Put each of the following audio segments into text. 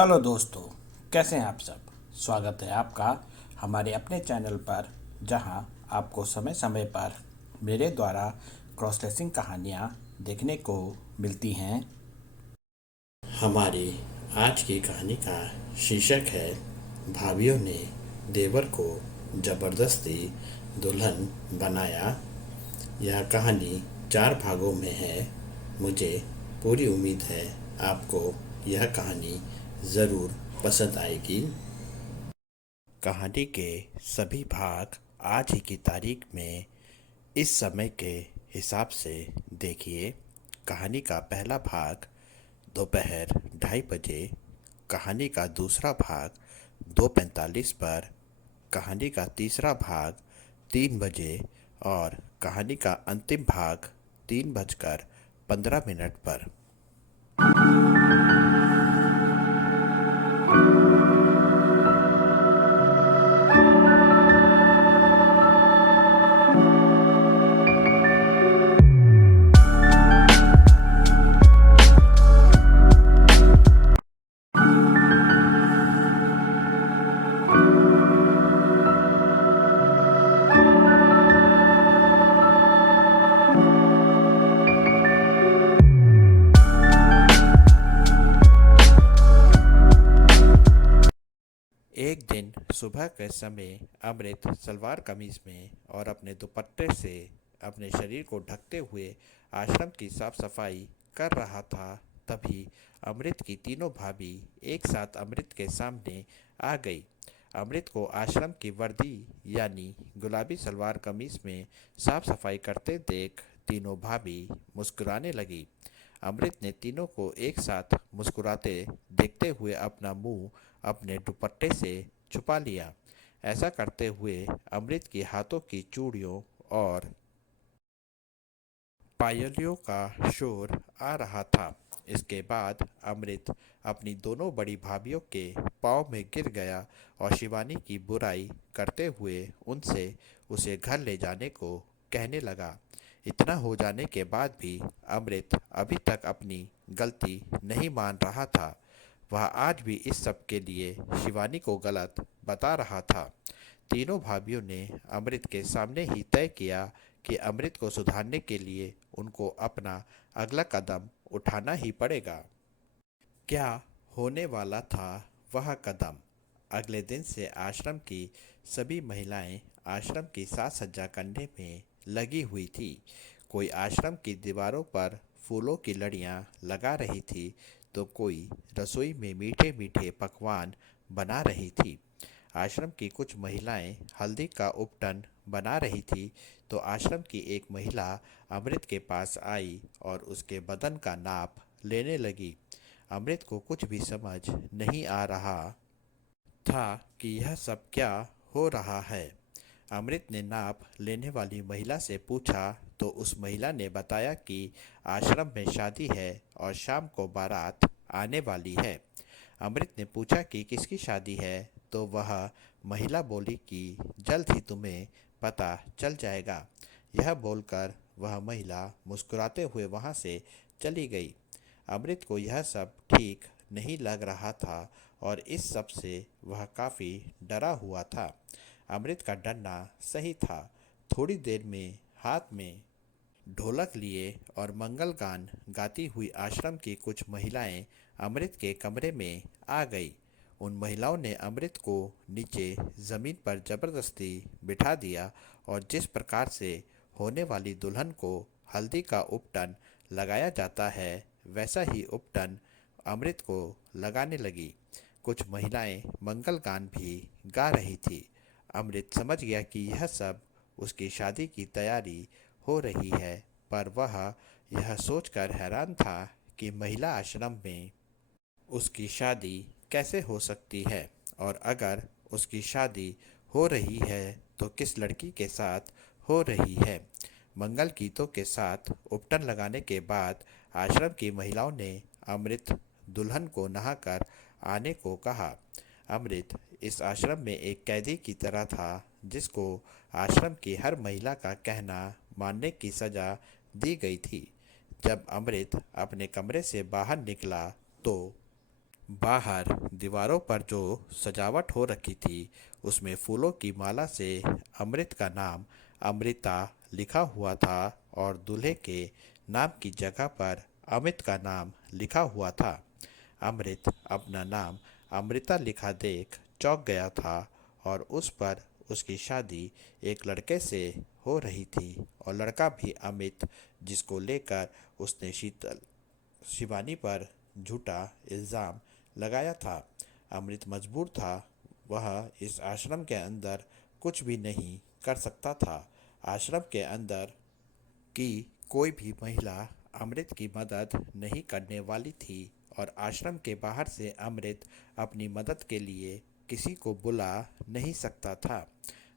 Hello दोस्तों, कैसे हैं आप सब। स्वागत है आपका हमारे अपने चैनल पर, जहां आपको समय समय पर मेरे द्वारा क्रॉस रेसिंग कहानियां देखने को मिलती हैं। हमारी आज की कहानी का शीर्षक है भाभीियों ने देवर को ज़बरदस्ती दुल्हन बनाया। यह कहानी 4 भागों में है। मुझे पूरी उम्मीद है आपको यह कहानी ज़रूर पसंद आएगी। कहानी के सभी भाग आज ही की तारीख में इस समय के हिसाब से देखिए। कहानी का पहला भाग दोपहर 2:30 बजे, कहानी का दूसरा भाग 2:45 पर, कहानी का तीसरा भाग 3 बजे और कहानी का अंतिम भाग 3:15 पर। एक दिन सुबह के समय अमृत सलवार कमीज में और अपने दुपट्टे से अपने शरीर को ढकते हुए आश्रम की साफ सफाई कर रहा था। तभी अमृत की तीनों भाभी एक साथ अमृत के सामने आ गई। अमृत को आश्रम की वर्दी यानी गुलाबी सलवार कमीज में साफ सफाई करते देख तीनों भाभी मुस्कुराने लगी। अमृत ने तीनों को एक साथ मुस्कुराते देखते हुए अपना मुंह अपने दुपट्टे से छुपा लिया। ऐसा करते हुए अमृत के हाथों की चूड़ियों और पायलियों का शोर आ रहा था। इसके बाद अमृत अपनी दोनों बड़ी भाभीियों के पाँव में गिर गया और शिवानी की बुराई करते हुए उनसे उसे घर ले जाने को कहने लगा। इतना हो जाने के बाद भी अमृत अभी तक अपनी गलती नहीं मान रहा था। वह आज भी इस सब के लिए शिवानी को गलत बता रहा था। तीनों भाभीियों ने अमृत के सामने ही तय किया कि अमृत को सुधारने के लिए उनको अपना अगला कदम उठाना ही पड़ेगा। क्या होने वाला था वह कदम? अगले दिन से आश्रम की सभी महिलाएं आश्रम की साज सज्जा करने में लगी हुई थी। कोई आश्रम की दीवारों पर फूलों की लड़ियां लगा रही थी, तो कोई रसोई में मीठे मीठे पकवान बना रही थी। आश्रम की कुछ महिलाएं हल्दी का उपटन बना रही थी, तो आश्रम की एक महिला अमृत के पास आई और उसके बदन का नाप लेने लगी। अमृत को कुछ भी समझ नहीं आ रहा था कि यह सब क्या हो रहा है। अमृत ने नाप लेने वाली महिला से पूछा, तो उस महिला ने बताया कि आश्रम में शादी है और शाम को बारात आने वाली है। अमृत ने पूछा कि किसकी शादी है, तो वह महिला बोली कि जल्द ही तुम्हें पता चल जाएगा। यह बोलकर वह महिला मुस्कुराते हुए वहाँ से चली गई। अमृत को यह सब ठीक नहीं लग रहा था और इस सब से वह काफ़ी डरा हुआ था। अमृत का डरना सही था। थोड़ी देर में हाथ में ढोलक लिए और मंगल गान गाती हुई आश्रम की कुछ महिलाएं अमृत के कमरे में आ गई। उन महिलाओं ने अमृत को नीचे ज़मीन पर ज़बरदस्ती बिठा दिया और जिस प्रकार से होने वाली दुल्हन को हल्दी का उपटन लगाया जाता है, वैसा ही उपटन अमृत को लगाने लगी। कुछ महिलाएं मंगल गान भी गा रही थी। अमृत समझ गया कि यह सब उसकी शादी की तैयारी हो रही है, पर वह यह सोचकर हैरान था कि महिला आश्रम में उसकी शादी कैसे हो सकती है, और अगर उसकी शादी हो रही है तो किस लड़की के साथ हो रही है। मंगल गीतों के साथ उपटन लगाने के बाद आश्रम की महिलाओं ने अमृत दुल्हन को नहाकर आने को कहा। अमृत इस आश्रम में एक कैदी की तरह था, जिसको आश्रम की हर महिला का कहना मानने की सज़ा दी गई थी। जब अमृत अपने कमरे से बाहर निकला तो बाहर दीवारों पर जो सजावट हो रखी थी उसमें फूलों की माला से अमृत का नाम अमृता लिखा हुआ था और दूल्हे के नाम की जगह पर अमित का नाम लिखा हुआ था। अमृत अपना नाम अमृता लिखा देख चौंक गया था और उस पर उसकी शादी एक लड़के से हो रही थी और लड़का भी अमित, जिसको लेकर उसने शीतल शिवानी पर झूठा इल्ज़ाम लगाया था। अमृत मजबूर था, वह इस आश्रम के अंदर कुछ भी नहीं कर सकता था। आश्रम के अंदर की कोई भी महिला अमृत की मदद नहीं करने वाली थी और आश्रम के बाहर से अमृत अपनी मदद के लिए किसी को बुला नहीं सकता था।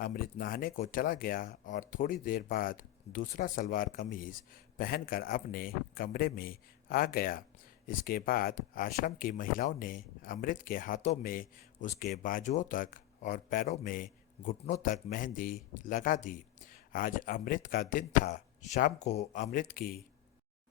अमृत नहाने को चला गया और थोड़ी देर बाद दूसरा सलवार कमीज पहनकर अपने कमरे में आ गया। इसके बाद आश्रम की महिलाओं ने अमृत के हाथों में, उसके बाजुओं तक और पैरों में घुटनों तक मेहंदी लगा दी। आज अमृत का दिन था। शाम को अमृत की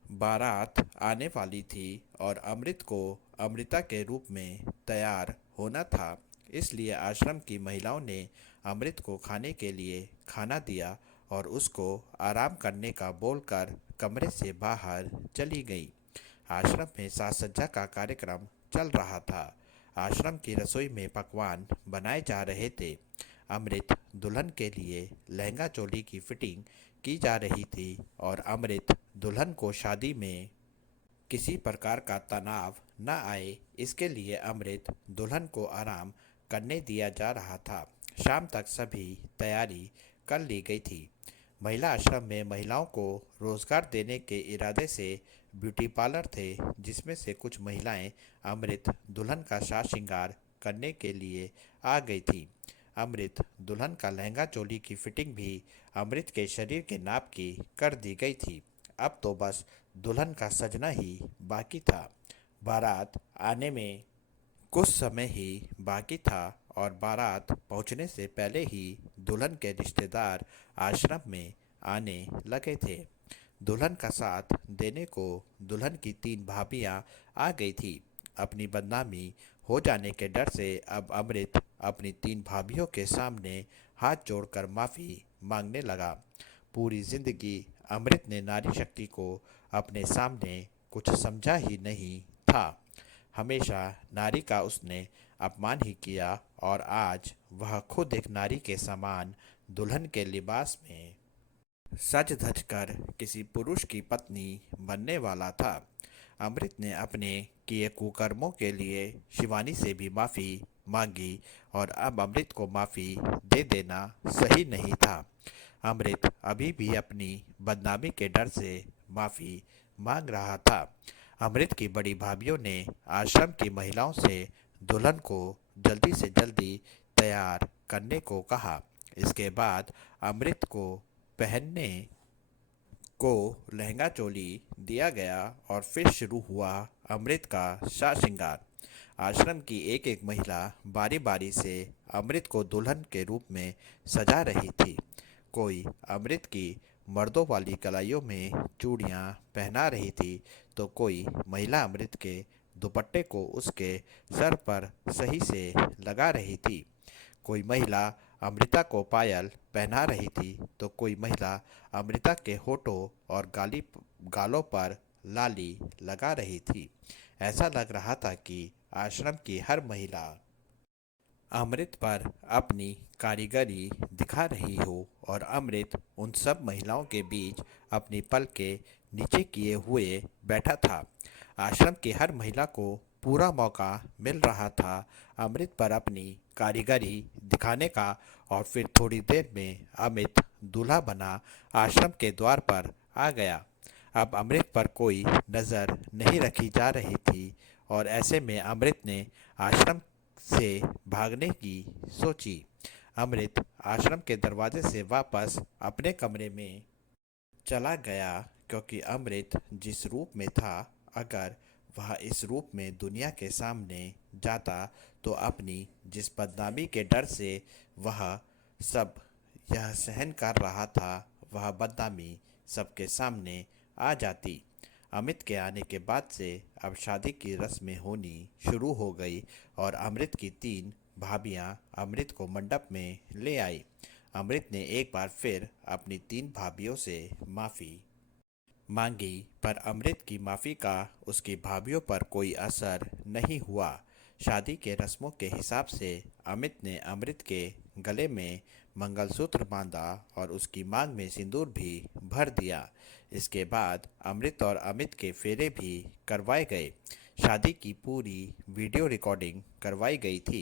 बारात आने वाली थी और अमृत को अमृता के रूप में तैयार होना था। इसलिए आश्रम की महिलाओं ने अमृत को खाने के लिए खाना दिया और उसको आराम करने का बोलकर कमरे से बाहर चली गई। आश्रम में साज सज्जा का कार्यक्रम चल रहा था। आश्रम की रसोई में पकवान बनाए जा रहे थे। अमृत दुल्हन के लिए लहंगा चोली की फिटिंग की जा रही थी और अमृत दुल्हन को शादी में किसी प्रकार का तनाव न आए, इसके लिए अमृत दुल्हन को आराम करने दिया जा रहा था। शाम तक सभी तैयारी कर ली गई थी। महिला आश्रम में महिलाओं को रोजगार देने के इरादे से ब्यूटी पार्लर थे, जिसमें से कुछ महिलाएं अमृत दुल्हन का साज श्रृंगार करने के लिए आ गई थी। अमृत दुल्हन का लहंगा चोली की फिटिंग भी अमृत के शरीर के नाप की कर दी गई थी। अब तो बस दुल्हन का सजना ही बाकी था। बारात आने में कुछ समय ही बाकी था और बारात पहुंचने से पहले ही दुल्हन के रिश्तेदार आश्रम में आने लगे थे। दुल्हन का साथ देने को दुल्हन की 3 भाभियां आ गई थी। अपनी बदनामी हो जाने के डर से अब अमृत अपनी 3 भाभियों के सामने हाथ जोड़कर माफ़ी मांगने लगा। पूरी जिंदगी अमृत ने नारी शक्ति को अपने सामने कुछ समझा ही नहीं था। हमेशा नारी का उसने अपमान ही किया और आज वह खुद एक नारी के समान दुल्हन के लिबास में सज धज कर किसी पुरुष की पत्नी बनने वाला था। अमृत ने अपने किए कुकर्मों के लिए शिवानी से भी माफ़ी मांगी और अब अमृत को माफ़ी दे देना सही नहीं था। अमृत अभी भी अपनी बदनामी के डर से माफ़ी मांग रहा था। अमृत की बड़ी भाभीियों ने आश्रम की महिलाओं से दुल्हन को जल्दी से जल्दी तैयार करने को कहा। इसके बाद अमृत को पहनने को लहंगा चोली दिया गया और फिर शुरू हुआ अमृत का साज श्रृंगार। आश्रम की एक एक महिला बारी बारी से अमृत को दुल्हन के रूप में सजा रही थी। कोई अमृत की मर्दों वाली कलाइयों में चूड़ियाँ पहना रही थी तो कोई महिला अमृत के दुपट्टे को उसके सर पर सही से लगा रही थी। कोई महिला अमृता को पायल पहना रही थी तो कोई महिला अमृता के होठों और गालों पर लाली लगा रही थी। ऐसा लग रहा था कि आश्रम की हर महिला अमृत पर अपनी कारीगरी दिखा रही हो और अमृत उन सब महिलाओं के बीच अपनी पलकें नीचे किए हुए बैठा था। आश्रम की हर महिला को पूरा मौका मिल रहा था अमृत पर अपनी कारीगरी दिखाने का और फिर थोड़ी देर में अमित दूल्हा बना आश्रम के द्वार पर आ गया। अब अमृत पर कोई नज़र नहीं रखी जा रही थी और ऐसे में अमृत ने आश्रम से भागने की सोची। अमृत आश्रम के दरवाजे से वापस अपने कमरे में चला गया क्योंकि अमृत जिस रूप में था, अगर वह इस रूप में दुनिया के सामने जाता तो अपनी जिस बदनामी के डर से वह सब यह सहन कर रहा था, वह बदनामी सबके सामने आ जाती। अमित के आने के बाद से अब शादी की रस्में होनी शुरू हो गई और अमृत की 3 भाभियां अमृत को मंडप में ले आई। अमृत ने एक बार फिर अपनी 3 भाभियों से माफ़ी मांगी, पर अमृत की माफ़ी का उसकी भाभीियों पर कोई असर नहीं हुआ। शादी के रस्मों के हिसाब से अमित ने अमृत के गले में मंगलसूत्र बांधा और उसकी मांग में सिंदूर भी भर दिया। इसके बाद अमृत और अमित के फेरे भी करवाए गए। शादी की पूरी वीडियो रिकॉर्डिंग करवाई गई थी।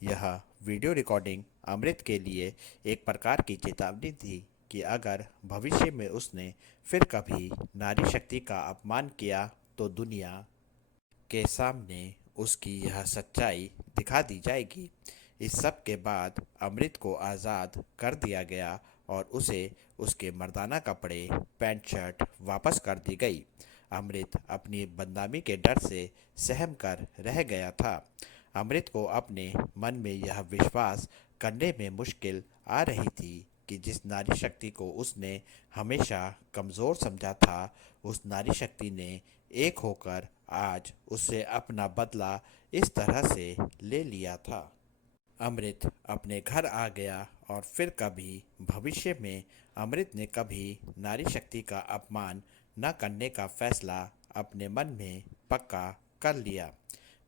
यह वीडियो रिकॉर्डिंग अमृत के लिए एक प्रकार की चेतावनी थी कि अगर भविष्य में उसने फिर कभी नारी शक्ति का अपमान किया तो दुनिया के सामने उसकी यह सच्चाई दिखा दी जाएगी। इस सब के बाद अमृत को आज़ाद कर दिया गया और उसे उसके मर्दाना कपड़े पैंट शर्ट वापस कर दी गई। अमृत अपनी बदनामी के डर से सहम कर रह गया था। अमृत को अपने मन में यह विश्वास करने में मुश्किल आ रही थी कि जिस नारी शक्ति को उसने हमेशा कमज़ोर समझा था, उस नारी शक्ति ने एक होकर आज उससे अपना बदला इस तरह से ले लिया था। अमृत अपने घर आ गया और फिर कभी भविष्य में अमृत ने कभी नारी शक्ति का अपमान न करने का फैसला अपने मन में पक्का कर लिया।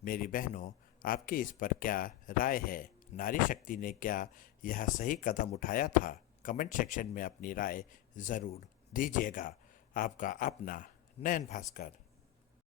मेरी बहनों, आपकी इस पर क्या राय है? नारी शक्ति ने क्या यह सही कदम उठाया था? कमेंट सेक्शन में अपनी राय ज़रूर दीजिएगा। आपका अपना नयन भास्कर।